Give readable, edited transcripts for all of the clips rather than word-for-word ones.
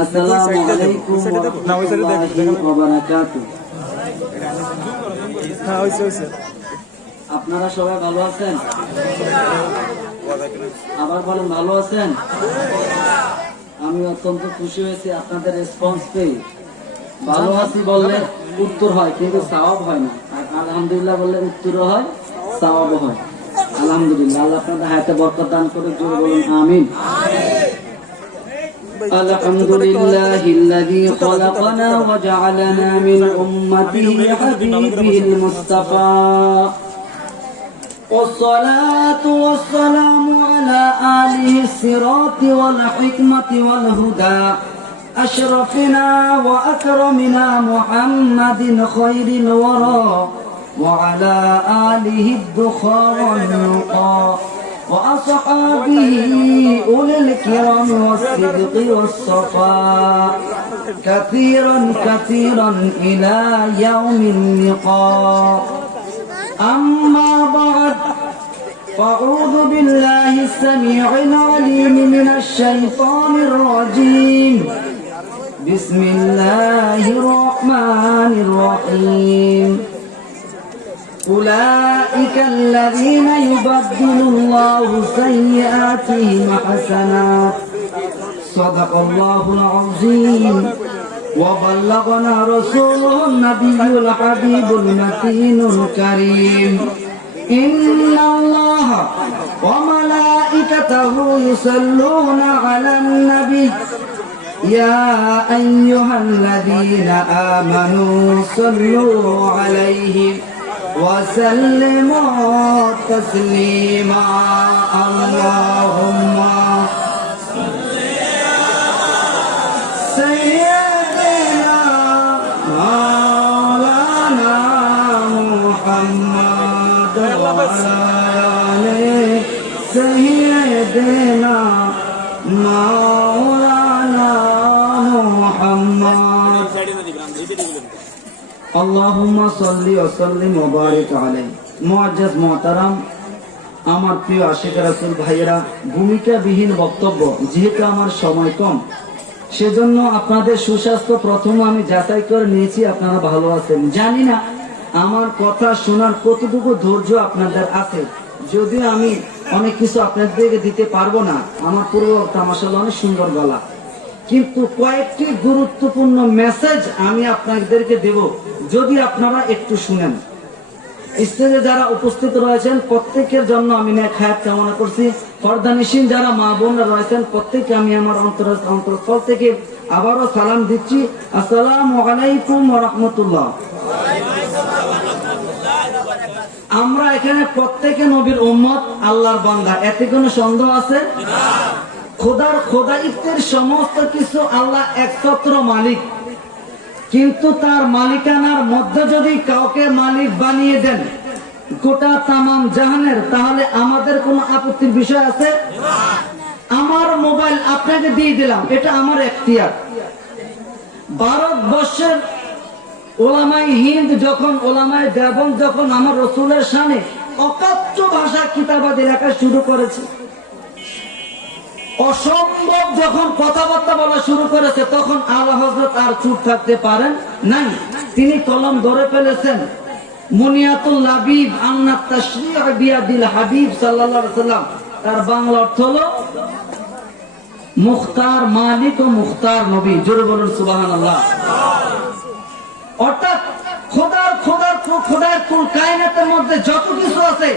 আসসালামু আলাইকুম ওয়া রাহমাতুল্লাহি ওয়া বারাকাতুহু। আপনারা সবাই ভালো আছেন? আবার বলেন, ভালো আছেন? আমি অত্যন্ত খুশি হয়েছি আপনাদের রেসপন্স পেয়ে। ভালো আছি বললে উত্তর হয়, কিন্তু সওয়াব হয় না। আর আলহামদুলিল্লাহ বললে উত্তরও হয়, সওয়াবও হয়। আলহামদুলিল্লাহ, আল্লাহ আপনাদের হায়াতে বরকত দান করে। জোরে বলুন আমিন। আলহামদুলিল্লাহিল্লাযী খালাকানা ওয়া জাআলানা মিন উম্মাতিহি হাবিবিল মুস্তাফা। والصلاة والسلام على آله الصراط والحكمة والهدى أشرفنا وأكرمنا محمد خير الورى وعلى آله الدخار والنقى وأصحابه أولي الكرام والصدق والصفاء كثيرا كثيرا إلى يوم اللقاء. أما بعد، فأعوذ بالله السميع العليم من الشيطان الرجيم. بسم الله الرحمن الرحيم. أولئك الذين يبدل الله سيئاتهم حسنات. صدق الله العظيم. وبلغنا رسوله النبي الحبيب المتين الكريم. إن الله وملائكته يصلون على النبي يا أيها الذين آمنوا صلوا عليه وسلموا تسليما. اللهم صل على سيدنا مولانا محمد وعلى آل سيدنا مولانا محمد. আল্লাহুম্মা সাল্লি ওয়া সাল্লিম ওয়া বারিক আলাইহি। মুআজ্জাজ মুহতারাম, আমার প্রিয় আশিক রাসূল ভাইয়েরা, ভূমিকাবিহীন বক্তব্য, যেহেতু আমার সময় কম, সেজন্য আপনাদের সুস্বাস্থ্য প্রথম আমি যাচাই করে নিয়েছি। আপনারা ভালো আছেন জানি না আমার কথা শোনার কতটুকু ধৈর্য আপনাদের আছে। যদিও আমি অনেক কিছু আপনাদেরকে দিতে পারবো না, আমার পুরো মাশাআল্লাহ অনেক সুন্দর গলা, কিন্তু কয়েকটি গুরুত্বপূর্ণ মেসেজ আমি আপনাদেরকে দেব, যদি আপনারা একটু শুনেন। স্টেজে যারা উপস্থিত রয়েছেন প্রত্যেকের জন্য আমি নেক হায়াত কামনা করছি। পর্দানিশীন যারা মা বোনরা রয়েছেন প্রত্যেককে আমি আমার অন্তরস্থল থেকে আবারও সালাম দিচ্ছি। আসসালামু আলাইকুম ওয়া রাহমাতুল্লাহ। আমরা এখানে প্রত্যেকে নবীর উম্মত, আল্লাহর বান্দা, এতে কোনো সন্দেহ আছে? খোদার খোদাইত্বের সমস্ত কিছু আল্লাহ একছত্র মালিক, কিন্তু তার মালিকানার মধ্যে যদি কাউকে মালিক বানিয়ে দেন গোটা তামাম জাহানের, তাহলে আমাদের কোনো আপত্তির বিষয় আছে? আমার মোবাইল আপনাকে দিয়ে দিলাম, এটা আমার এখতিয়ার। ভারতবর্ষের ওলামায়ে হিন্দ যখন, ওলামায়ে দেওবন্দ যখন আমার রাসূলের শানে অকাট্য ভাষা কিতাবাদি লেখা শুরু করেছে, অসম্ভব যখন কথাবার্তা বলা শুরু করেছে, তখন আলা হযরত আর চুপ থাকতে পারেন নাই। তিনি কলম ধরে ফেলেছেন। মুনিয়াতুল লাবিব আন্না তাশরিহ বিয়াদিল হাবিব সাল্লাল্লাহু আলাইহি ওয়াসাল্লাম, তার বাংলা অর্থ হলো মুখতার মালিক ও মুখতার নবী। জোরে বলুন সুবহানাল্লাহ। অর্থাৎ খোদার কুল কায়নাতের মধ্যে যত কিছু আছে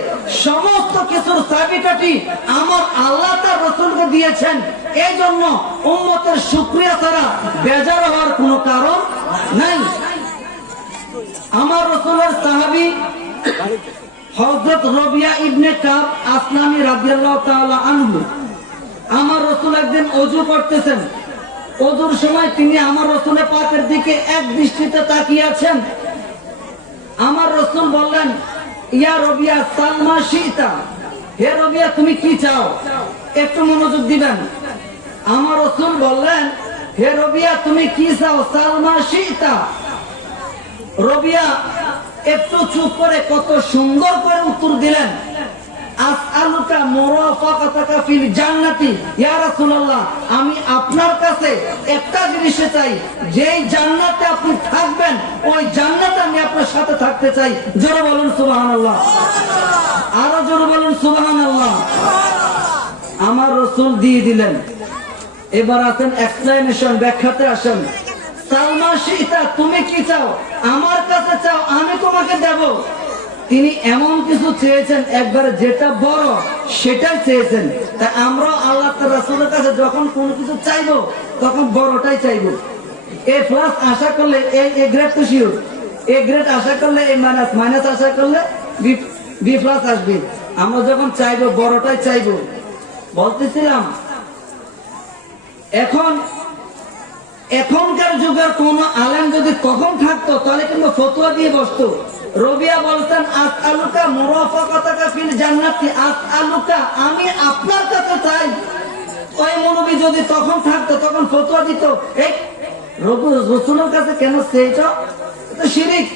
সমস্ত কিছুর চাবিকাঠি আমার আল্লাহ তার রাসূলকে দিয়েছেন। এই জন্য উম্মতের শুকরিয়া ছাড়া বেজার হওয়ার কোনো কারণ নাই। আমার রাসূলের সাহাবী হযরত রবিয়া ইবনে কাব আসলামী রাদিয়াল্লাহু তাআলা আনহু, আমার রাসূল একদিন ওযু করতেছেন। ওযুর সময় তিনি আমার রাসূলের পাকের দিকে এক দৃষ্টিতে তাকিয়ে আছেন। আমার রাসূল বললেন, ইয়া রবিয়া সালমা শিতা, হে রবিয়া তুমি কি চাও, একটু মনোযোগ দিবেন। আমার রাসূল বললেন, হে রবিয়া তুমি কি চাও, সালমা শিতা। রবিয়া একটু চুপ করে কত সুন্দর করে উত্তর দিলেন, আসআলুকা মুরাফাকাতাকা ফিল জান্নাতি, ইয়া রাসূলুল্লাহ আমি আপনার কাছে একটা জিনিস চাই, যেই জান্নাতে আপনি থাকবেন ওই জান্নাতে আমি আপনার সাথে থাকতে চাই। জোরে বলুন সুবহানাল্লাহ, আরো জোরে বলুন সুবহানাল্লাহ। আমার রাসূল দিয়ে দিলেন। এবার আসেন এক্সপ্লেনেশন, ব্যাখ্যাতে আসেন। সালমা শিতা, তুমি কি চাও? আমার কাছে চাও, আমি তোমাকে দেব। তিনি এমন কিছু চেয়েছেন একবারে যেটা বড় সেটাই চেয়েছেন। তাই আমরা আল্লাহ রাসূলের কাছে যখন কোনো কিছু চাইবো তখন বড়টাই চাইবো। এ প্লাস আশা করলে এ গ্রেড তো শিওর, এ গ্রেড আশা করলে এ মাইনাস, মাইনাস আশা করলে বি প্লাস আসবে। আমরা যখন চাইবো বড়টাই চাইবো। বলতেছিলাম এখনকার যুগের কোন আলেম যদি কখন থাকতো তাহলে কিন্তু ফতোয়া দিয়ে বসতো। রবিয়া বলতেন আসআলুকা মুরাফাকাতাকা ফিল জান্নাতি, আসআলুকা আমি আপনার কাছে চাই। ওই মৌলবী যদি তখন থাকতো তখন ফতোয়া দিত, এই রাসূলের কাছে কেন চেয়েছো? এটা শিরিক।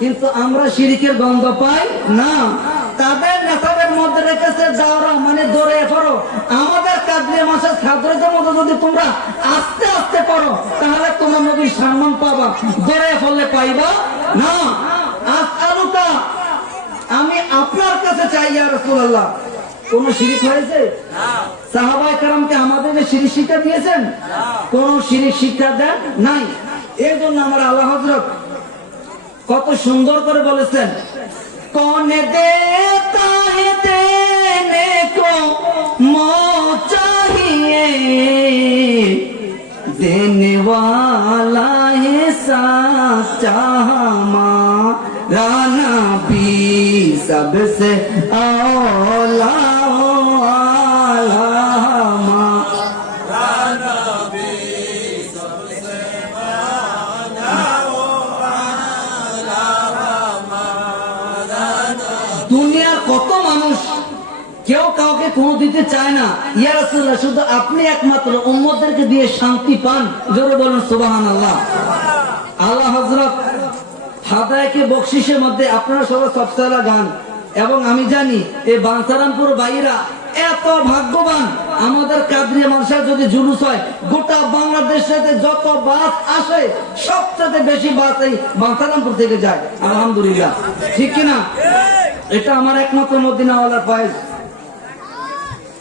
কিন্তু আমরা শিরিকের গন্ধ পাই না। তাদের নেতাদের মধ্যে রেখেছে দাওরা, মানে দৌড়ে পড়ো। আমাদের কাদরিয়া মাসার ছাত্রদের মতো যদি তোমরা আস্তে আস্তে পড়ো তাহলে তোমরা নবীর সম্মান পাবা, দৌড়ে পড়লে পাইবা না। আসআলুকা আমি আপনার কাছে চাই ইয়া রাসূলুল্লাহ। কোন শিরিক হয়েছে? সাহাবায়ে কেরামকে আমাদের শিরিক শিক্ষা দিয়েছেন? কোন শিরিক শিক্ষা দেন নাই। এর জন্য আমার আল্লাহ হযরত কত সুন্দর করে বলেছেন, কৌনে দেতা হে দেনে কো মো চাহিয়ে, দেনে ওয়ালা হে সাচ্চা हमारा नबी सबसे औला দুনিয়ার কত মানুষ কেউ কাউকে কোনো দিতে চায় না। ইয়া রাসূলুল্লাহ শুধু আপনি একমাত্র উম্মতদেরকে দিয়ে শান্তি পান। জোরে বলুন সুবহানাল্লাহ। আল্লাহ হযরত হাদায়াকে বকশিশের মধ্যে আপনারা সবাই সবসালা গান, এবং আমি জানি এই বাঞ্ছারামপুর ভাইরা এত ভাগ্যবান। আমাদের কাদরিয়া মাদ্রাসায় যদি জুলুস হয় গোটা বাংলাদেশে যত বাস আসে সবচেয়ে বেশি বাস এই বাঞ্ছারামপুর থেকে যায়। আলহামদুলিল্লাহ, ঠিক কিনা? এটা আমার একমাত্র মদিনাওয়ালার ফয়েজ।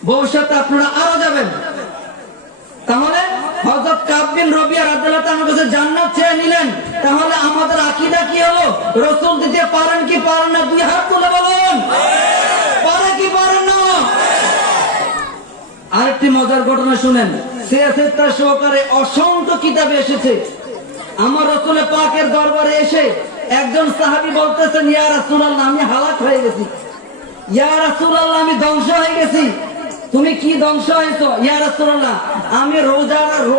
ভবিষ্যতে আপনারা আরো যাবেন। তাহলে হযরত কাব বিন রবিয়া রাদিয়াল্লাহু তাআলার কাছে জান্নাত চেয়ে নিলেন। তাহলে আমাদের আকীদা কি হলো? রাসূল দিতে পারেন কি পারেন না? দুই হাত তুলে বলুন, পারে কি পারেন না? আরেকটি মজার ঘটনা শুনেন। সিয়াসেত সহকারে অসংখ্য কিতাবে এসেছে। আমার রাসূলের পাকের দরবারে এসে একজন সাহাবী বলতেছেন, ইয়া রাসূলুল্লাহ আমি হালাক হয়ে গেছি, ইয়া রাসূলুল্লাহ আমি ধ্বংস হয়ে গেছি। তুমি কি ধ্বংস হয়েছো? ইয়া রাসূলুল্লাহ আমি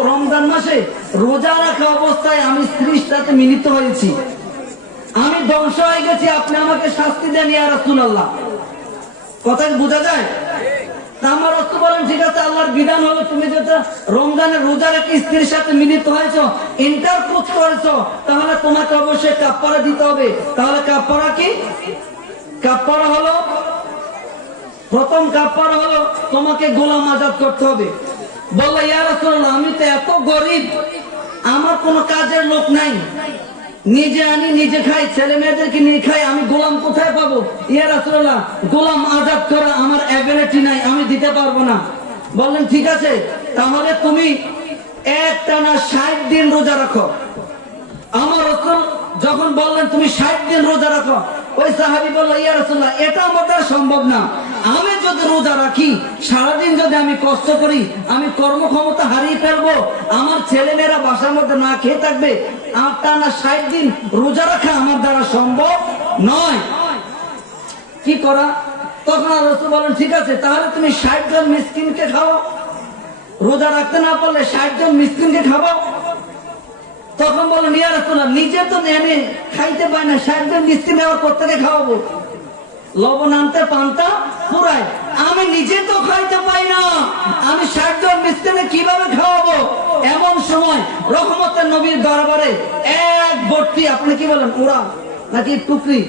রমজান মাসে রোজা রাখা অবস্থায় আমি স্ত্রীর সাথে মিলিত হয়েছি, আমি ধ্বংস হয়ে গেছি, আপনি আমাকে শাস্তি দেন ইয়া রাসূলুল্লাহ। কথা বোঝা যায়? আমার রাসূল বলেন, ঠিক আছে, আল্লাহর বিধান হলো তুমি যেটা রমজানে রোজা রেখে স্ত্রীর সাথে মিলিত হয়েছো, ইন্টারকোর্স করেছো, তাহলে তোমাকে অবশ্যই কাফারা দিতে হবে। তাহলে কাফারা কি? কাফারা হলো, প্রথম কাফারা হলো তোমাকে গোলাম আজাদ করতে হবে। বলল, ইয়া রাসূলুল্লাহ আমি তো এত গরিব, আমার কোনো কাজের লোক নাই, নিজে আনি নিজে খাই, ছেলে মেয়েদেরকে নিয়ে খাই, আমি গোলাম কোথায় পাবো? ইয়া রাসূলুল্লাহ গোলাম আজাদ করা আমার এবিলিটি নাই, আমি দিতে পারবো না। বললেন ঠিক আছে, তাহলে তুমি একটানা 60 দিন রোজা রাখো। আমার রাসূল যখন বললেন তুমি 60 দিন রোজা রাখো, ওই সাহাবী বলল, ইয়া রাসূলুল্লাহ এটা আমার দ্বারা সম্ভব না, আমি যদি রোজা রাখি সারাদিন যদি আমি কষ্ট করি আমি কর্মক্ষমতা হারিয়ে ফেলবো, আমার ছেলেমেয়েরা বাসার মধ্যে না খেয়ে থাকবে, আর টানা 60 দিন রোজা রাখা আমার দ্বারা সম্ভব নয়। কি করা? তখন রাসূল বলেন, ঠিক আছে, তাহলে তুমি 60 জন মিসকিনকে খাও, রোজা রাখতে না পারলে 60 জন মিসকিনকে খাওয়াও। তখন বলেন, ইয়া রাসূলুল্লাহ নিজে তো এনে খাইতে পাই না, 60 জন মিসকিন আবার কোত্থেকে খাওয়াবো? লবণ আনতে পান্তা পুরাই, আমি নিজে তো খাইতে পাই না, আমি 60 জন মিসকিনে কিভাবে খাওয়াবো? এমন সময় রহমতের নবীর দরবারে এক ভর্তি, আপনি কি বলেন উড়া নাকি টুকরি,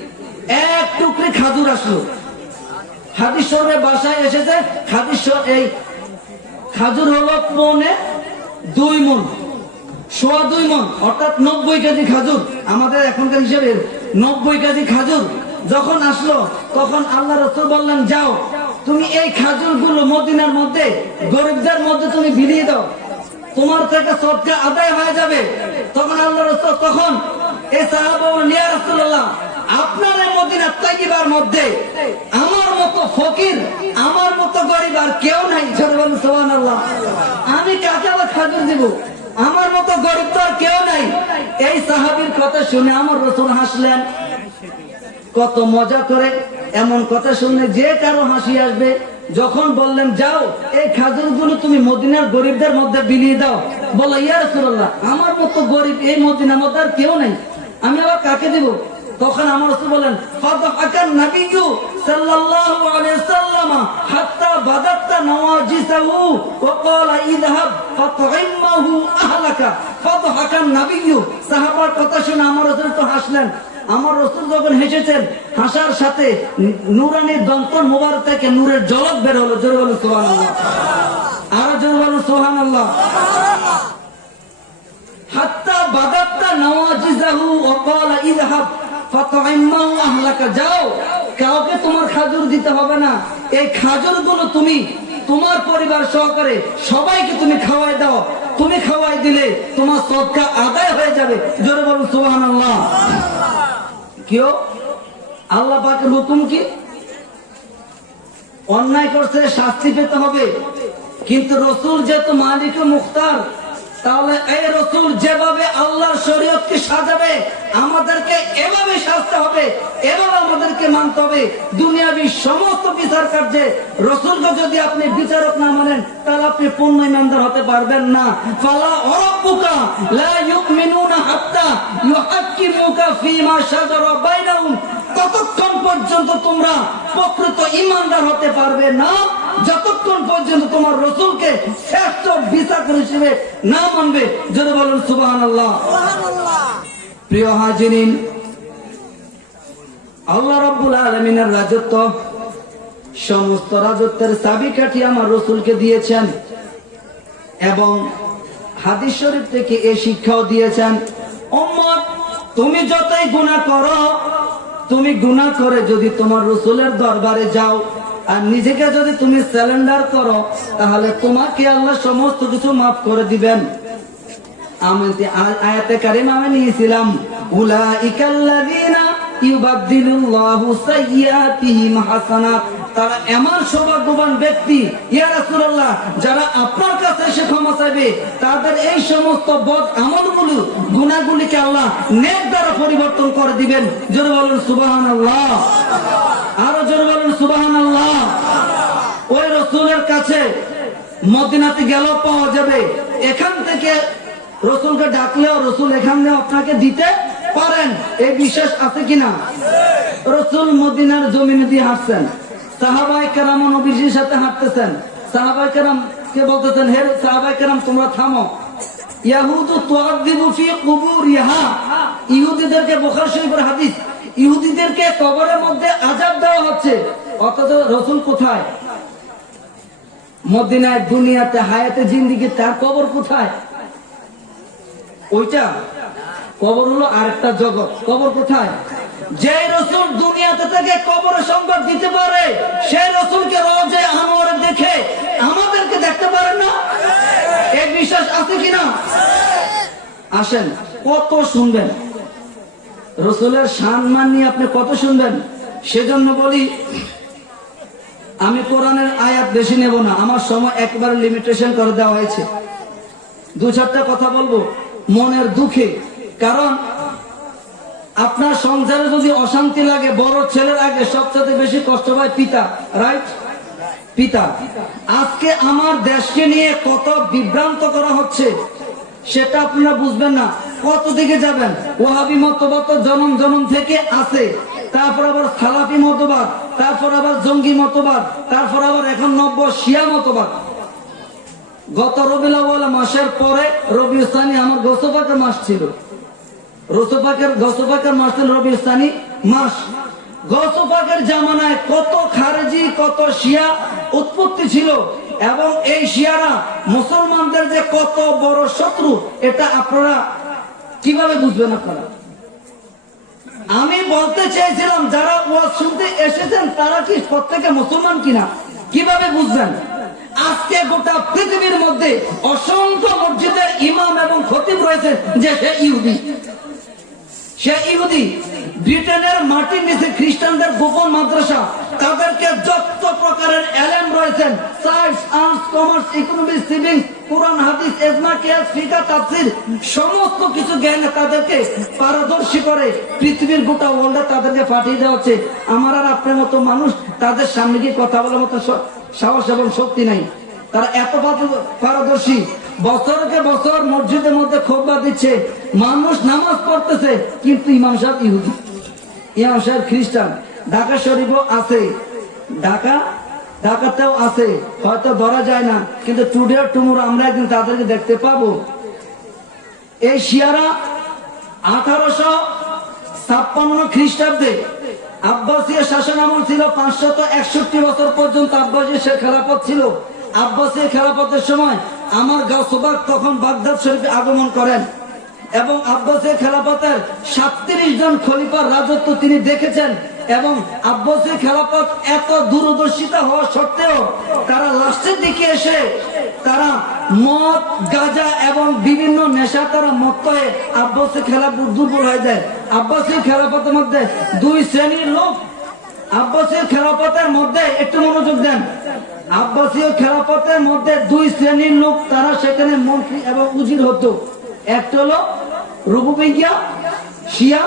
এক টুকরি খাজুর আসলো। হাদিস শরীফে বাসায় এসেছে এই খাজুর হলো 2.25 মণ, 2.25 মণ, অর্থাৎ 90 কেজি খাজুর। আমাদের এখনকার হিসেবে 90 কেজি খাজুর যখন আসলো, তখন আল্লাহ রাসূল বললেন, যাও তুমি এই খাজুর গুলো মদিনার মধ্যে গরিবদের মধ্যে তুমি বিলিয়ে দাও, তোমার থেকে সদকা আদায় হয়ে যাবে। তখন আল্লাহ রাসূল তখন এই সাহাবা বললেন, ইয়া রাসূলুল্লাহ, আপনার এই মদিনা তাইয়্যিবার মধ্যে আমার মতো ফকির, আমার মতো গরিব আর কেউ নাই। সুবহানাল্লাহ। আমি কাকে আবার খাজুর দিব? আমার মতো গরিব তো আর কেউ নাই। এই সাহাবীর কথা শুনে আমার রাসূল হাসলেন। কত মজা করে এমন কথা শুনলে যে কারো হাসি আসবে। যখন বললেন, যাও এই খাজুর গুলো তুমি মদিনার গরিবদের মধ্যে বিলিয়ে দাও, বলো, ইয়া রাসূলুল্লাহ, আমার মতো গরিব এই মদিনার মধ্যে আর কেউ নেই, আমি আবার কাকে দিব? তখন আমার রাসূল বলেন, ফাদহাকান নাবিয়্যু সাল্লাল্লাহু আলাইহি ওয়াসাল্লাম হাত্তা বাদাত্তা নওয়াজিসাহু ওয়া ক্বালা ইযহাব ফাতইমাহু আহলাকা। ফাদহাকান নাবিয়্যু, সাহাবার কথা শুনে আমার রাসূল তো হাসলেন। আমার রাসূল যখন হেসেছেন, হাসার সাথে নূরানি দন্তন মোবারক থেকে নূরের ঝলক বের হলো। জোরে বলুন সুবহানাল্লাহ। আর জোরে বলুন সুবহানাল্লাহ। হাত্তা বাদাত্তা নওয়াজিসাহু ওয়া ক্বালা ইযহাব ফাতইমাহু আহলাকা। যাও, কাউকে তোমার খাজুর দিতে হবে না, এই খাজুর গুলো তুমি তোমার পরিবার সহকারে সবাইকে তুমি খাওয়াই দাও। তুমি খাওয়াই দিলে তোমার সদকা আদায় হয়ে যাবে। জোরে বলুন সুবহানাল্লাহ। কেউ আল্লাহ পাকের হুকুম কি? অন্যায় করছে শাস্তি পেতে হবে, কিন্তু রাসূল যেহেতু মালিক মুখতার, তাহলে এই রাসূল যেভাবে আল্লাহর শরীয়তকে সাজাবে, আমাদেরকে এভাবে সাজতে হবে, এভাবে আমাদেরকে মানতে হবে। দুনিয়াবি সমস্ত বিচার কার্যে রাসূলকে যদি আপনি বিচারক না মানেন, তাহলে আপনি পূর্ণ ঈমানদার হতে পারবেন না। ফালা ওয়ারাব্বুকা লা ইউমিনুনা হাত্তা ইউহাক্কিমুকা ফীমা শাজারা বাইনাহুম। ততক্ষণ পর্যন্ত তোমরা প্রকৃত ঈমানদার হতে পারবে না, যতক্ষণ পর্যন্ত তোমার রাসূলকে শ্রেষ্ঠ বিচারক হিসেবে না মানবে। যদি বলুন সুবহানাল্লাহ। প্রিয় হাজিরিন, আল্লাহ রাব্বুল আলামিনের রাজত্ব, সমস্ত রাজত্বের চাবিকাঠি আমার রাসূলকে দিয়েছেন এবং হাদিস শরীফ থেকে এই শিক্ষাও দিয়েছেন, উম্মত তুমি যতই গুনাহ করো, তুমি গুনাহ করে যদি তোমার রাসূলের দরবারে যাও আর নিজেকে যদি তুমি সারেন্ডার করো, তাহলে তোমাকে আল্লাহ সমস্ত কিছু মাফ করে দিবেন। আমি আয়াতে কারিমা আমি নিয়েছিলাম, উলাইকাল্লাযীনা ইউবাদদিলুল্লাহু সাইয়্যাতিহিম হাসানাত। তারা এমন সৌভাগ্যবান ব্যক্তি, ইয়া রাসূলুল্লাহ, যারা আপনার কাছে এসে ক্ষমা চাইবে, তাদের এই সমস্ত বদ আমলগুলো, গুনাহগুলিকে আল্লাহ নেক দ্বারা পরিবর্তন করে দিবেন। জোরে বলুন সুবহানাল্লাহ। আরো জোরে বলুন সুবহানাল্লাহ। ওই রাসূলের কাছে মদিনাতে গেলেও পাওয়া যাবে। এখান থেকে রাসূলকে ডাকলেও রাসূল এখানে আপনাকে দিতে পারেন। এই বিশ্বাস আছে কিনা? রাসূল মদিনার জমিনে দিয়ে হাঁটছেন, সাহাবায়ে কেরাম নবীর সাথে হাঁটতেছেন। সাহাবায়ে কেরাম কে বলতেছেন, হে সাহাবায়ে কেরাম, তোমরা থামো, ইয়াহুদু তুআযিবু ফি কুবুরিহা। ইহুদিদেরকে, বুখারী শরীফের হাদিস, ইহুদিদেরকে কবরের মধ্যে আযাব দেওয়া হচ্ছে। অথচ রাসূল কোথায়? মদিনায়, দুনিয়াতে, হায়াতে জিন্দেগি, তার কবর কোথায়? ওইটা কবর হলো আরেকটা জগৎ। কবর কোথায়? যে রাসূল দুনিয়াতে থেকে কবরের সংবাদ দিতে পারে, সেই রাসূলকে রওজে আনোয়ারে দেখে আমাদেরকে দেখতে পারেন না? এই বিশ্বাস আছে কিনা? আসেন, কত শুনবেন রাসূলের সম্মান নিয়ে, আপনি কত শুনবেন। সেজন্য বলি, আমি কোরআনের আয়াত বেশি নেব না, আমার সময় একবারে লিমিটেশন করে দেওয়া হয়েছে। দু চারটা কথা বলবো মনের দুঃখে। কারণ আপনার সংসারে যদি অশান্তি লাগে, বড় ছেলের আগে সবচেয়ে বেশি কষ্ট পায় পিতা, রাইট? পিতা। আজকে আমার দেশকে নিয়ে কত বিভ্রান্ত করা হচ্ছে, সেটা আপনারা বুঝবেন না। কত দিকে যাবেন? ওয়াহাবি মতবাদ জনম জনম থেকে আছে, তারপর আবার সালাফি মতবাদ, তারপর আবার জঙ্গি মতবাদ, তারপর আবার এখন নব্য শিয়া মতবাদ। গত রবিউল আউয়াল মাসের পরে রবিউল সানি আমার গোসপাকের মাস ছিল। গোসপাকের মাস ছিল রবিউল সানি মাস। গৌস পাকের জামানায় কত খারেজি কত শিয়া উৎপত্তি ছিল, এবং এই শিয়ারা মুসলমানদের যে কত বড় শত্রু এটা আপনারা কিভাবে বুঝবেন? আপনারা, আমি বলতে চেয়েছিলাম যারা ওয়াজ শুনতে এসেছেন তারা কি প্রত্যেকে মুসলমান কিনা কিভাবে বুঝবেন? আজকে গোটা পৃথিবীর মধ্যে অসংখ্য মসজিদের ইমাম এবং খতিব রয়েছে যে সে ইহুদি। সে ইহুদি। ব্রিটেনের মাটির নিচে খ্রিস্টানদের গোপন মাদ্রাসা, তাদেরকে যত প্রকারের এলেম রয়েছেন, science, arts, commerce, economics, civil, কুরআন, হাদিস, ইজমা, কিয়াস, ফিকহ, তাফসীর সমস্ত কিছু জ্ঞানে তাদেরকে পারদর্শী করে পৃথিবীর গোটা ওয়ার্ল্ডে তাদেরকে পাঠিয়ে দেওয়া হচ্ছে। আমার আর আপনার মতো মানুষ তাদের সামনে গিয়ে কথা বলার মতো সাহস এবং শক্তি নাই। তারা এত পারদর্শী, বছরকে বছর মসজিদের মধ্যে খুতবা দিচ্ছে, মানুষ নামাজ পড়তেছে, কিন্তু ইমাম সাহেব ইহুদি, ইমাম সাহেব খ্রিস্টান। ঢাকা শরীফও আছে, ঢাকাতেও আছে, হয়তো ধরা যায় না, কিন্তু টুডে টুমুর আমরা একদিন তাদেরকে দেখতে পাবো। এই শিয়ারা 1856 খ্রিস্টাব্দে আব্বাসীয় শাসন আমল ছিল, 561 বছর পর্যন্ত আব্বাসীয় খেলাফত ছিল। আব্বাসীয় খেলাফতের সময় আমার গাউসবাগ তখন বাগদাদ শরীফে আগমন করেন, এবং আব্বাসীয় খেলাফতের 37 জন খলিফার রাজত্ব তিনি দেখেছেন। এবং আব্বাসীয় খেলাফত এত দূরদর্শিতা হওয়া সত্ত্বেও তারা লাস্টের দিকে এসে তারা মদ, গাঁজা এবং বিভিন্ন নেশা তারা মত্ত হয়ে আব্বাসীয় খেলাফত দুর্বল হয়ে যায়। আব্বাসীয় খেলাফতের মধ্যে দুই শ্রেণীর লোক, আব্বাসীয় খেলাফতের মধ্যে একটু মনোযোগ দেন, আব্বাসীয় খেলাফতের মধ্যে দুই শ্রেণীর লোক তারা সেখানে মন্ত্রী এবং উজির হতো। একটা হলো রুবুবিয়া শিয়া,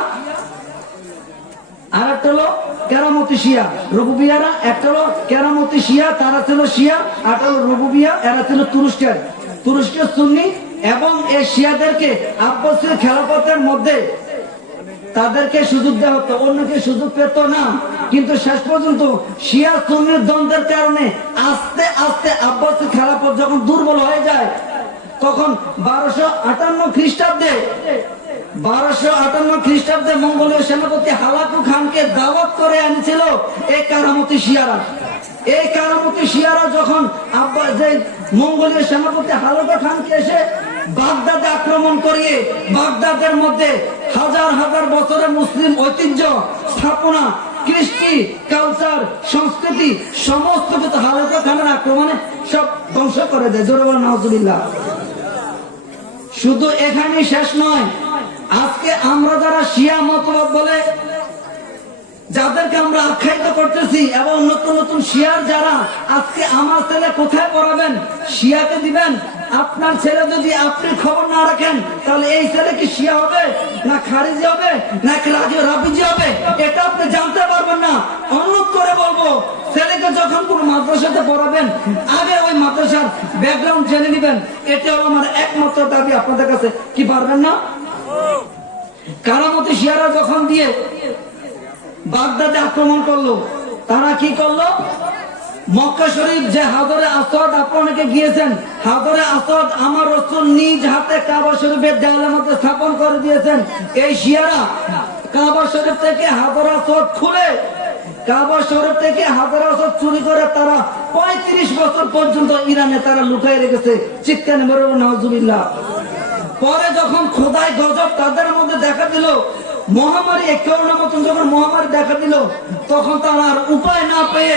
আর একটা হলো কেরামতি শিয়া। রুবুবিয়ারা একটা হলো কেরামতি শিয়া, তারা ছিল শিয়া, আর হলো রুবুবিয়া, এরা ছিল তুরস্কের সুন্নি। এবং এই শিয়াদেরকে আব্বাসীয় খেলাফতের মধ্যে তাদেরকে সুযোগ দেওয়া হতো, অন্যকে সুযোগ পেত না। কিন্তু শেষ পর্যন্ত শিয়া সুন্নির দ্বন্দ্বের কারণে আস্তে আস্তে আব্বাসীয় খেলাফত যখন দুর্বল হয়ে যায়, তখন 1258 খ্রিস্টাব্দে মঙ্গোলীয় সেনাপতি হালাকু খানকে দাওয়াত করে আনছিল এই কারামতি শিয়ারা। এই কারামতি শিয়ারা যখন মঙ্গোলীয় সেনাপতি হালাকু খানকে এসে বাগদাদে আক্রমণ করিয়ে বাগদাদের মধ্যে হাজার হাজার বছরের মুসলিম ঐতিহ্য, স্থাপনা, কৃষ্টি, কালচার, সংস্কৃতি সমস্ত কিছু হালাকু খানের আক্রমণে সব ধ্বংস করে দেয়। জোরে বলেন নাউজুবিল্লাহ। শুধু এখানেই শেষ নয়, আজকে আমরা যারা শিয়া মতবাদ বলে যাদেরকে আমরা আখ্যায়িত করতেছি, এবং নতুন নতুন শিয়ার যারা, আজকে আমার ছেলে কোথায় পড়াবেন? শিয়াকে দিবেন। আপনার ছেলে যদি আপনি খবর না রাখেন, তাহলে এই ছেলে কি শিয়া হবে, না খারিজি হবে, না রাফিজি হবে, এটা আপনি জানতে পারবেন না। অনুরোধ করে বলবো, ছেলেকে যখন কোন মাদ্রাসাতে পড়াবেন, আগে ওই মাদ্রাসার ব্যাকগ্রাউন্ড জেনে নিবেন। এটা হলো আমার একমাত্র দাবি আপনাদের কাছে। কি পারবেন না? কারামতি শিয়ারা যখন দিয়ে বাগদাদে আক্রমণ করলো, তারা কি করলো? মক্কা শরীফ যে হাজরে আসওয়াদ, আপনাকে গিয়েছেন, হাজরে আসওয়াদ আমার রাসূল নিজ হাতে কাবা শরীফের দেয়ালের মধ্যে স্থাপন করে দিয়েছেন। এই শিয়ারা কাবা শরীফ থেকে হাজরে আসওয়াদ খুলে, কাবা শরীফ থেকে হাজরে আসওয়াদ চুরি করে তারা 35 বছর পর্যন্ত ইরানে তারা লুকায় রেখেছে। চিৎকার মেরে নাউজুবিল্লাহ। পরে যখন খোদাই গজব তাদের মধ্যে দেখা দিল, মহামারী, এক করোনার মতন যখন মহামারী দেখা দিল, তখন তারা আর উপায় না পেয়ে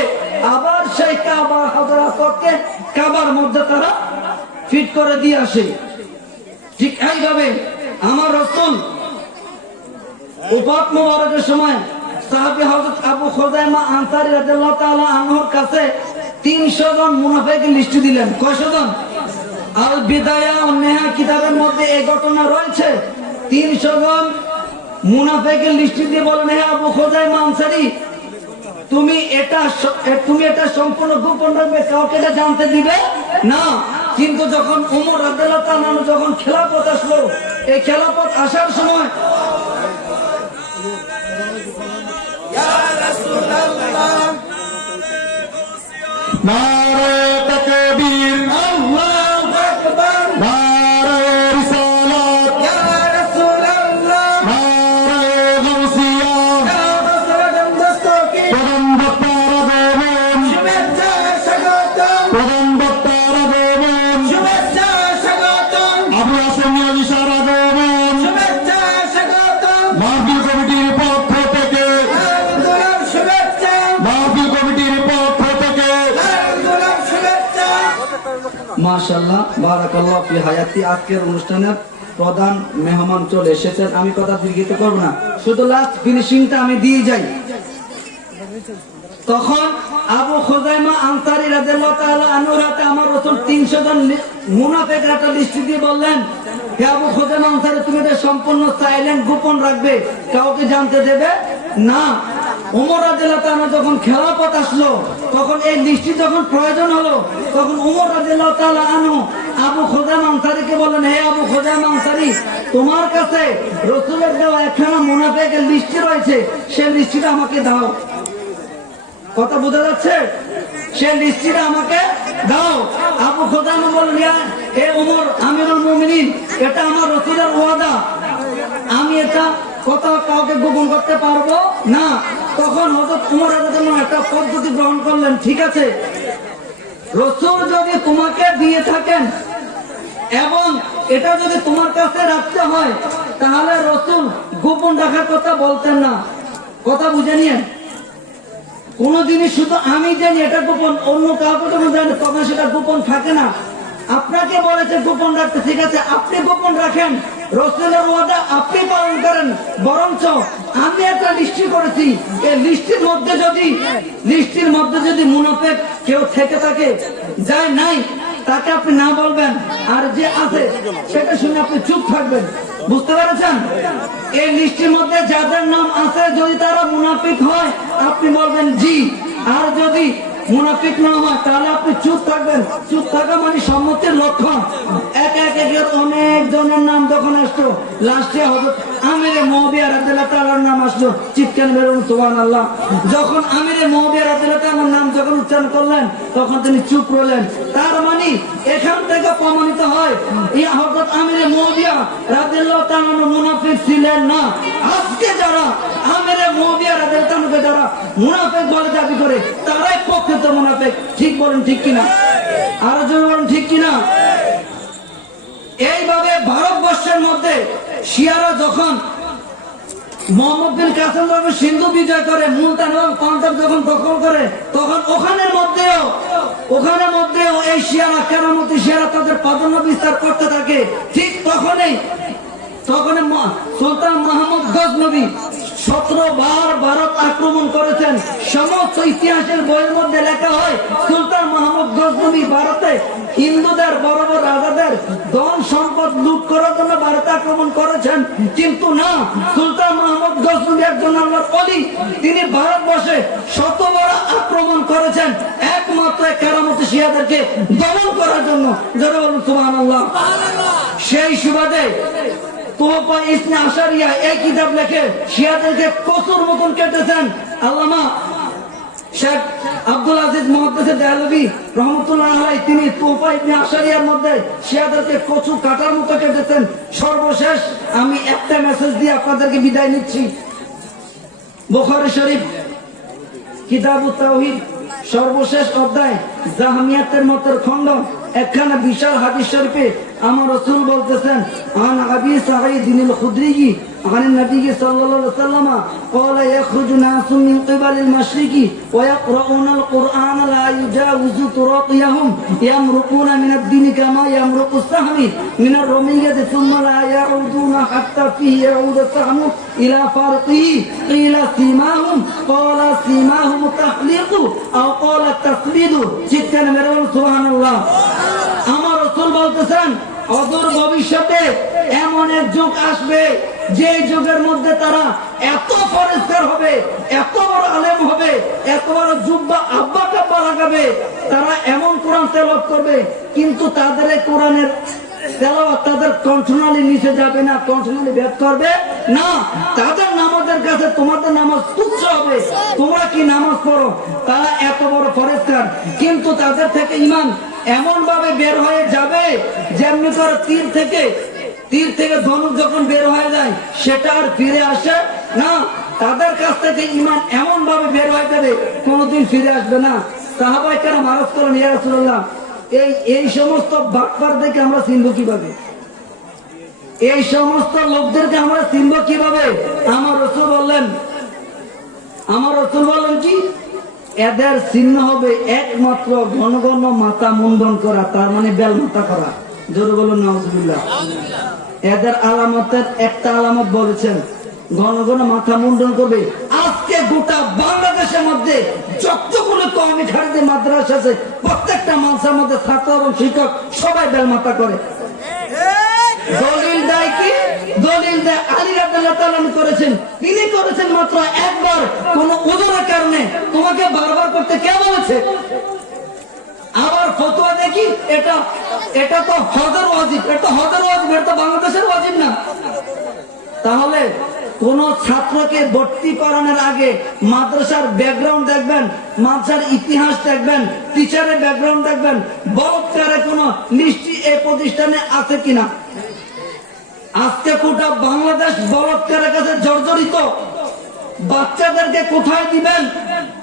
আবার সেই কাবা হাজরে আসওয়াদকে কাবার মধ্যে তারা ফিট করে দিয়ে আসে। ঠিক এইভাবে আমার রাসূল উফাত মুবারকের সময় সাহাবী হযরত আবু খুযাইমা আনসারী রাদিয়াল্লাহু তাআলা আনহুর কাছে 300 জন মুনাফিকের লিস্ট দিলেন। কয়শো জন? আল বিদায়া ও নেহা কিতাবের মধ্যে এই ঘটনা রয়েছে। 300 জন মুনাফিকের লিস্ট দিয়ে বলেন, হে আবু খুযাইমা আনসারী, তুমি এটা সম্পূর্ণ গোপন রাখবে, কাউকে এটা জানতে দিবে না। কিন্তু যখন ওমর রাদিয়াল্লাহু তাআলা আনহু যখন খেলাফত আসলো, এই খেলাফত আসার সময় ইয়া রাসূলুল্লাহ নারে তাকবীর, আল্লাহু আকবার, নারে রিসালাত, ইয়া রাসূলুল্লাহ, নারে গাউসিয়া, ইয়া রাসূলুল্লাহ, মাশাআল্লাহ, বারাকাল্লাহু ফি হায়াতি। আজকের অনুষ্ঠানের প্রধান মেহমান চলে এসেছেন, আমি কথা দীর্ঘিত করব না, শুধু লাস্ট ফিনিশিংটা আমি দিয়ে যাই। তখন আবু খুজাইমা আনসারী রাদিয়াল্লাহু তাআলা আনহুর হাতে আমার রাসূল 300 জন মুনাফিকের একটা লিস্ট দিয়ে বললেন, হে আবু খুজাইমা আনসারী, তুমি এটা সম্পূর্ণ সাইলেন্ট, গোপন রাখবে, কাউকে জানতে দেবে না। ওমর রাদিয়াল্লাহু তাআলা যখন খেলাফত আসলো, তখন এই লিস্টটি যখন প্রয়োজন হলো, তখন ওমর রাদিয়াল্লাহু তাআলা আনহু আবু খুজাইমা আনসারীকে বললেন, হে আবু খুজাইমা আনসারী, তোমার কাছে রাসূলের দেওয়া একখানা মুনাফিকের লিস্ট রয়েছে, সেই লিস্টটা আমাকে দাও। কথা বোঝা যাচ্ছে? সেই লিস্টটা আমাকে দাও। আবু খুজাইমা বললেন, হে ওমর আমিরুল মুমিনিন, এটা আমার রাসূলের ওয়াদা, আমি এটা কথা কাউকে গোপন করতে পারবো না। তখন হযরত ওমর রাদিয়াল্লাহু আনহু একটা পদ্ধতি গ্রহণ করলেন, ঠিক আছে, রাসূল যদি তোমাকে দিয়ে থাকেন এবং এটা যদি তোমার কাছে রাখতে হয়, তাহলে রাসূল গোপন রাখার কথা বলতেন না। কথা বুঝে নিয়েন, কোন জিনিস শুধু আমি জানি এটা গোপন, অন্য কাউকে যখন জানি তখন সেটা গোপন থাকে না। আপনাকে বলেছে গোপন রাখতে, ঠিক আছে, আপনি গোপন রাখেন, রাসূলের ওয়াদা আপনি পালন করেন, বরঞ্চ আমি একটা লিস্ট করেছি, এই লিস্টের মধ্যে যদি মুনাফিক কেউ থেকে থাকে, যায় নাই, তাকে আপনি না বলবেন, আর যে আছে সেটা শুনে আপনি চুপ থাকবেন। বুঝতে পেরেছেন? এই লিস্টের মধ্যে যাদের নাম আছে, যদি তারা মুনাফিক হয় আপনি বলবেন জি, আর যদি মুনাফিক না হয় তাহলে আপনি চুপ থাকবেন। চুপ থাকা মানে সম্মতির লক্ষণ। এক এক অনেক জনের নাম যখন আসলো, লাস্টে হযরত আমিরে মুআবিয়া রাদিয়াল্লাহু তাআলার নাম আসলো, চিৎকার মেরুন সুবহানাল্লাহ। যখন আমিরে মুআবিয়া রাদিয়াল্লাহু তাআলার নাম যখন উচ্চারণ করলেন, তখন তিনি চুপ রইলেন। তার মানে এখান থেকে প্রমাণিত হয় এই হযরত আমিরে মুআবিয়া রাদিয়াল্লাহু তাআলা মুনাফিক ছিলেন না। আজকে যারা আমিরে মুআবিয়া রাদিয়াল্লাহু তাআলাকে যারা মুনাফিক বলে দাবি করে, তারাই প্রকৃত মুনাফিক। ঠিক বলেন ঠিক কিনা? আরো জোরে বলেন ঠিক কিনা? এইভাবে ভারতবর্ষের মধ্যে শিয়ারা যখন মোহাম্মদ বিন কাসেম যখন সিন্ধু বিজয় করে, মুলতান এবং পাঞ্জাব যখন দখল করে, তখন ওখানের মধ্যেও এই শিয়ারা, কেরামতি শিয়ারা তাদের প্রাধান্য বিস্তার করতে থাকে। ঠিক তখনই সুলতান মাহমুদ গজনবী 17 বার ভারত আক্রমণ করেছেন। সমস্ত ইতিহাসের বইয়ের মধ্যে লেখা হয় সুলতান মাহমুদ গজনবী ভারতে হিন্দুদের, বড় বড় রাজাদের ধন সম্পদ লুট করার জন্য ভারতে আক্রমণ করেছেন, কিন্তু না, সুলতান মাহমুদ গজনবী একজন আল্লাহর ওলি, তিনি ভারতবর্ষে 100 বার আক্রমণ করেছেন একমাত্র কেরামতি শিয়াদেরকে দমন করার জন্য। যারা বলুন সুবহানাল্লাহ। সেই সুবাদে তোহফা ইসনে আশারিয়া এই কিতাব লেখে শিয়াদেরকে প্রচুর মতন কেটেছেন। আল্লামা শেখ আব্দুল আজিজ মুহাদ্দিস দেহলভী রহমাতুল্লাহ আলাইহি, তিনি তোহফা ইসনে আশারিয়ার মধ্যে শিয়াদেরকে কচু কাটার মতো কেটেছেন। সর্বশেষ আমি একটা মেসেজ দিয়ে আপনাদেরকে বিদায় নিচ্ছি। বুখারী শরীফ কিতাবুত তাওহীদ সর্বশেষ অধ্যায় জাহমিয়াতের মতের খণ্ডন, একখানা বিশাল হাদিস শরীফে আমার রাসূল বলতেছেন, আন আবি সাঈদ আল খুদরি عن النبي صلى الله عليه وسلم قال يخرج ناس من قبل المشرق ويقرؤون القرآن لا يجاوز تراقيهم يمرقون من الدين كما يمرق السهم من الرمية ثم لا يعودون حتى فيه يعود السهم إلى فرقه قيل سيماهم قال سيماهم التحليق أو قال التسليد جدا مرون سبحان الله। আমার রাসূল বলতেছেন, অদূর ভবিষ্যতে এমন এক যুগ আসবে, যে যুগের মধ্যে তারা এত পরিষ্কার হবে, এত বড় আলেম হবে, এত বড় জুব্বা আব্বা কাব্বা লাগাবে, তারা এমন কোরআন তেলাওয়াত করবে, কিন্তু তাদের এই কোরআনের তেলাওয়াত তাদের কণ্ঠনালী নিচে যাবে না, কণ্ঠনালী ভেদ করবে না। তাদের নামাজের কাছে তোমাদের নামাজ তুচ্ছ হবে। তোমরা কি নামাজ পড়ো? তারা এত বড় পরিষ্কার, কিন্তু তাদের থেকে ঈমান এমন ভাবে বের হয়ে যাবে, যেমনি করে তীর থেকে ধনুক যখন বের হয়ে যায় সেটা আর ফিরে আসে না। তাদের কাছ থেকে ঈমান এমন ভাবে বের হয়ে যাবে, কোনোদিন ফিরে আসবে না। সাহাবায়ে কেরাম আরজ করেন, ইয়া রাসূলুল্লাহ, এই সমস্ত বাটপারদেরকে আমরা চিনব কিভাবে? এই সমস্ত লোকদেরকে আমরা চিনব কিভাবে? আমার রাসূল বললেন কি, এদের চিহ্ন হবে একমাত্র ঘন ঘন মাথা মুন্ডন করা, তার মানে বেল মাথা করা। জোরে বলুন নাউজুবিল্লাহ। এদের আলামতের একটা আলামত বলেছেন, ঘন ঘন মাথা মুন্ডন করবে। আজকে গোটা বাংলাদেশের মধ্যে যতগুলো কওমি খারিজি মাদ্রাসা আছে, প্রত্যেকটা মাদ্রাসার মধ্যে ছাত্র এবং শিক্ষক সবাই বেল মাথা করে। দলিল দেয় কি? দলিল দেয় আলী রাদিয়াল্লাহু তাআলা করেছেন। তিনি করেছেন মাত্র একবার, কোন উযুরের কারণে। তোমাকে বারবার করতে কে বলেছে? আবার ফতোয়া দেখি এটা তো হজের ওয়াজিব, এটা হজের ওয়াজিব, এটা বাংলাদেশের ওয়াজিব না। তাহলে কোন ছাত্রকে ভর্তি করানোর আগে মাদ্রাসার ব্যাকগ্রাউন্ড দেখবেন, মাদ্রাসার ইতিহাস দেখবেন, টিচারের ব্যাকগ্রাউন্ড দেখবেন, বলৎকারে কোন লিস্টি এই প্রতিষ্ঠানে আছে কিনা। আজকে গোটা বাংলাদেশ বলৎকারের কাছে জর্জরিত। বাচ্চাদেরকে কোথায় দিবেন?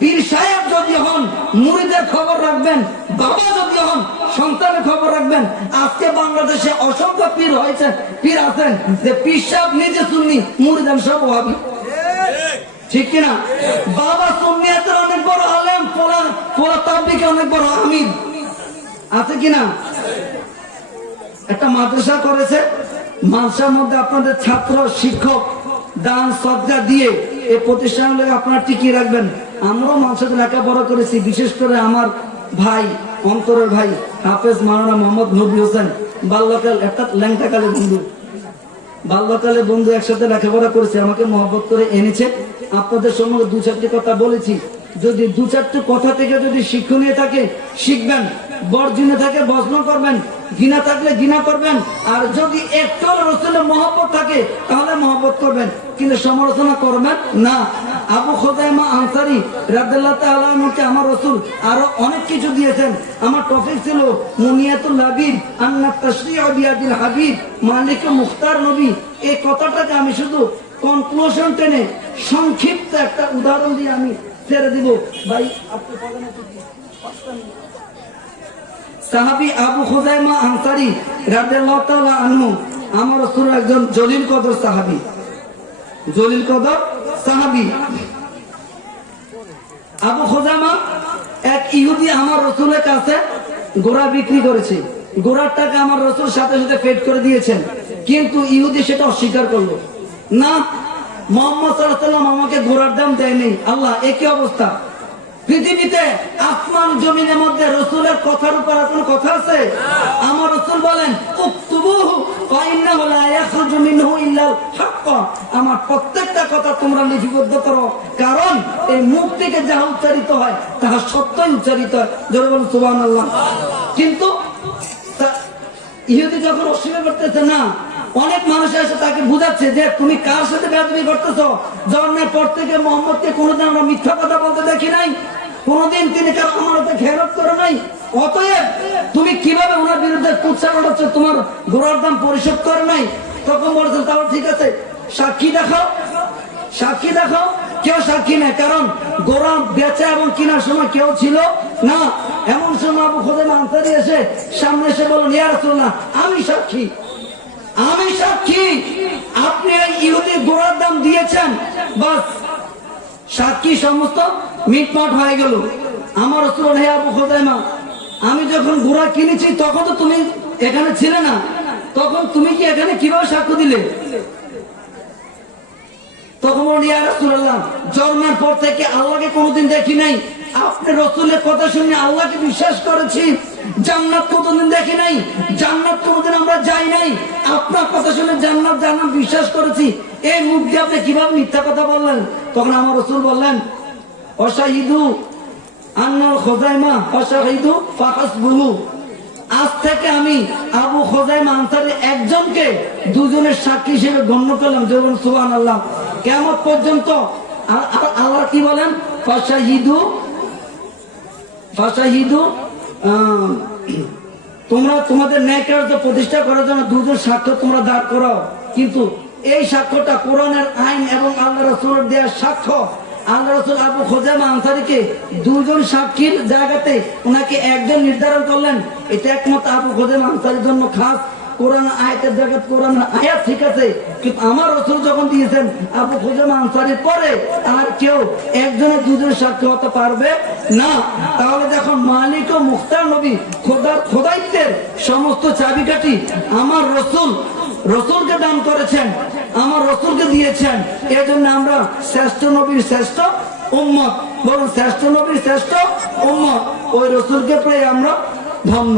পীর সাহেব যদি হন মুরিদের খবর রাখবেন, বাবা যদি হন সন্তানের খবর রাখবেন। আজকে বাংলাদেশে অসংখ্য পীর হয়েছে, পীর আছেন যে পীর সাহেব নিজে সুন্নি, মুরিদান সব ওয়াহাবি, ঠিক কিনা? বাবা সুন্নিয়াতের অনেক বড় আলেম, পোলা তাবলিগে অনেক বড় আমির, আছে কিনা? একটা মাদ্রাসা করেছে, মাদ্রাসার মধ্যে আপনাদের ছাত্র শিক্ষক দান সদকা দিয়ে এই প্রতিষ্ঠানগুলো আপনারা টিকিয়ে রাখবেন। আমরাও মাদ্রাসাতে লেখাপড়া করেছি, বিশেষ করে আমার ভাই, অন্তরের ভাই হাফেজ মাওলানা মোহাম্মদ নবী হোসেন, বাল্যকাল একটা ল্যাংটাকালে বন্ধু, বাল্যকালে বন্ধু, একসাথে লেখাপড়া করেছে, আমাকে মহব্বত করে এনেছে। আপনাদের সম্মুখে দু চারটি কথা বলেছি, যদি দু চারটি কথা থেকে যদি শিক্ষণীয় থাকে শিখবেন, বর্জনীয় থাকে বর্জন করবেন, ঘৃণা থাকলে ঘৃণা করবেন, আর যদি একটু রাসূলের মহব্বত থাকে তাহলে মহব্বত করবেন, কিন্তু সমালোচনা করবেন না। আবু খুজাইমা আনসারী রাদিয়াল্লাহু তাআলা আনহুকে আমার রাসূল আরো অনেক কিছু দিয়েছেন। আমার টপিক ছিল মুনিয়াতুল লাবিব আন্না তাশরিউ বিয়াদিল হাবিব মালিক মুখতার নবী। এই কথাটাকে আমি শুধু কনক্লুশন টেনে সংক্ষিপ্ত একটা উদাহরণ দিয়ে আমি ছেড়ে দিব। ভাই আপনি সাহাবী আবু খুজাইমা আনসারী রাদিয়াল্লাহু তাআলা আনহু আমার রাসূলের একজন জলিল কদর সাহাবী, জলিল কদর সাহাবী। আবু খুজাইমা এক ইহুদি আমার রাসূলের কাছে ঘোড়া বিক্রি করেছে, ঘোড়ার টাকা আমার রাসূল সাথে সাথে পেড করে দিয়েছেন, কিন্তু ইহুদি সেটা অস্বীকার করলো না। মুহাম্মদ সাল্লাল্লাহু আলাইহি ওয়াসাল্লাম আমাকে ঘোড়ার দাম দেয়নি। আল্লাহ, একই অবস্থা পৃথিবীতে আসমান জমিনের মধ্যে রাসূলের কথার উপর কোনো কথা আছে? আমার রাসূল বলেন উকতুবুহু ফা ইন্নাহু লা ইয়াখরুজু মিনহু ইল্লাল হক। আমার প্রত্যেকটা কথা তোমরা লিপিবদ্ধ করো, কারণ এই মুখ থেকে যা উচ্চারিত হয় তাহা সত্যই উচ্চারিত হয়। জোরে বলুন সুবহানাল্লাহ। কিন্তু ইহুদি যখন অস্বীকার করতেছে না, অনেক মানুষ এসে তাকে বুঝাচ্ছে যে তুমি কার সাথে বেয়াদবি করতেছো। জন্মের পর থেকে মুহাম্মদকে কোনোদিন আমরা মিথ্যা কথা বলতে দেখি নাই, কোনোদিন তিনি কারো আমানতে খেয়ানত করে নাই। অতএব তুমি কিভাবে ওনার বিরুদ্ধে কুৎসা করছো? তোমার ঘোড়ার দাম পরিশোধ করে নাই। তখন বলছেন তাহলে ঠিক আছে, সাক্ষী দেখাও, সাক্ষী দেখাও। কেউ সাক্ষী নেই, কারণ ঘোড়া বেচা এবং কেনার সময় কেউ ছিল না। এমন সময় আবু খুজাইমা আনসারী এসে সামনে এসে বললেন, ইয়া রাসূলুল্লাহ, আমি সাক্ষী, আমি সাক্ষী, আপনি এই ইহুদি ঘোড়ার দাম দিয়েছেন। বাস সাক্ষী সমস্ত মিটমাট হয়ে গেল। আমার রাসূল, হে আবু খুজাইমা, আমি যখন ঘোড়া কিনেছি তখন তো তুমি এখানে ছিলে না, তখন তুমি কি এখানে কিভাবে সাক্ষ্য দিলে? তখন বলল, ইয়া রাসূলুল্লাহ, জন্মের পর থেকে আল্লাহকে কোনোদিন দেখি নাই, আপনি রাসূলের কথা শুনে আল্লাহকে বিশ্বাস করেছি। জান্নাত কোনোদিন দেখি নাই, জান্নাত কোনোদিন আমরা যাই নাই, আপনার কথা শুনে জান্নাত জান্নাত বিশ্বাস করেছি। এই মুখ দিয়ে আপনি কিভাবে মিথ্যা কথা বললেন? তখন আমার রাসূল বললেন, অশাহিদু আন্নাল খুজাইমা অশাহিদু ফাহাসবুহু। আজ থেকে আমি আবু খুজাইমা আনসারী একজনকে দুজনের সাক্ষী হিসেবে গণ্য করলাম। যেমন সুবহানাল্লাহ। কিয়ামত পর্যন্ত আল্লাহ কি বলেন? ফাশাহিদু, ফাশাহিদু, তোমরা তোমাদের ন্যায়কার্য প্রতিষ্ঠা করার জন্য দুজন সাক্ষ্য তোমরা দাঁড় করাও। কিন্তু এই সাক্ষ্যটা কোরআনের আইন এবং আল্লাহ রাসূলের দেওয়া সাক্ষ্য। আল্লাহ রাসূল আবু খুজাইমা আনসারীকে দুজন সাক্ষীর জায়গাতে ওনাকে একজন নির্ধারণ করলেন। এটা একমত আবু খুজাইমা আনসারীর জন্য খাস, কোরআন আয়াতের জায়গা কোরআন আয়াত ঠিক আছে, কিন্তু আমার রাসূল যখন দিয়েছেন আবু খুজামা আনসারীর পরে আর কেউ একজনের দুজনের সাক্ষী হতে পারবে না। তাহলে যখন মালিক ও মুখতার নবী খোদাইত্বের সমস্ত চাবিকাঠি আমার রসুলকে দান করেছেন, আমার রসুলকে দিয়েছেন, এজন্য আমরা শ্রেষ্ঠ নবীর শ্রেষ্ঠ উম্মত, বলুন শ্রেষ্ঠ নবীর শ্রেষ্ঠ উম্মত। ওই রসুলকে পেয়ে আমরা ধন্য,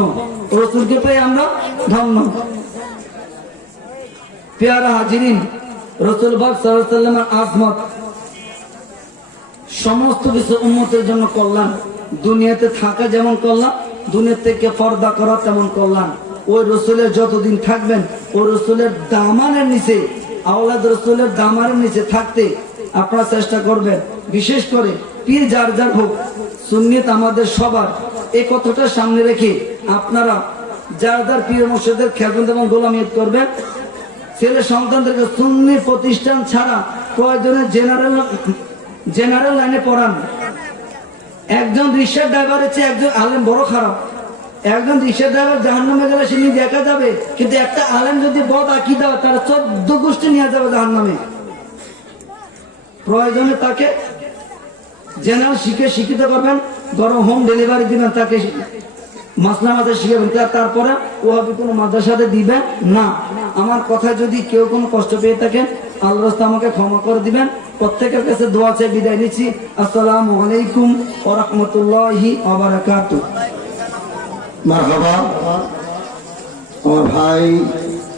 রসুলকে পেয়ে আমরা ধন্য। পেয়ারা হাজিরিন, রসুল পাক সাল্লাল্লাহু আলাইহি ওয়াসাল্লামের আজমত, সমস্ত কিছু উম্মতের জন্য কল্যাণ। দুনিয়াতে থাকা যেমন কল্যাণ, দুনিয়া থেকে পর্দা করা তেমন কল্যাণ। ওই রসুলের যতদিন থাকবেন, ওই রসুলের দামানের নিচে, আওলাদ রসুলের দামানের নিচে থাকতে আপনারা চেষ্টা করবেন। বিশেষ করে পীর যার যার হোক, সুন্নিয়ত আমাদের সবার, এই কথাটা সামনে রেখে আপনারা যার যার পীর মুর্শিদের খেদমত এবং গোলামিয়ত করবেন। ছেলে সন্তানদেরকে সুন্নি প্রতিষ্ঠান ছাড়া প্রয়োজনে জেনারেল লাইনে পড়ান। একজন রিক্সা ড্রাইভারের চেয়ে একজন আলেম বড় খারাপ। একজন রিক্সা ড্রাইভার জাহান্নামে গেলে সে নিয়ে দেখা যাবে, কিন্তু একটা আলেম যদি বদ আকীদা হয় তার 14 গোষ্ঠী নিয়ে যাবে জাহান্নামে। প্রয়োজনে তাকে জেনারেল শিক্ষিত করবেন, বরং হোম ডেলিভারি দিবেন, তাকে মাসলা মাসে শিখাবেন, তারপরে ওভাবে কোনো মাদ্রাসাতে দিবেন না। আমার কথা যদি কেউ কোনো কষ্ট পেয়ে থাকেন, আল্লাহর রাস্তায় আমাকে ক্ষমা করে দিবেন। প্রত্যেকের কাছে দোয়া চাই, বিদায় নিচ্ছি। আসসালামু আলাইকুম ওয়া রাহমাতুল্লাহি ওয়া বারাকাতুহু। মারহাবা। আমার ভাই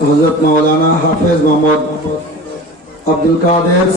হযরত মাওলানা হাফেজ মোহাম্মদ আব্দুল কাদের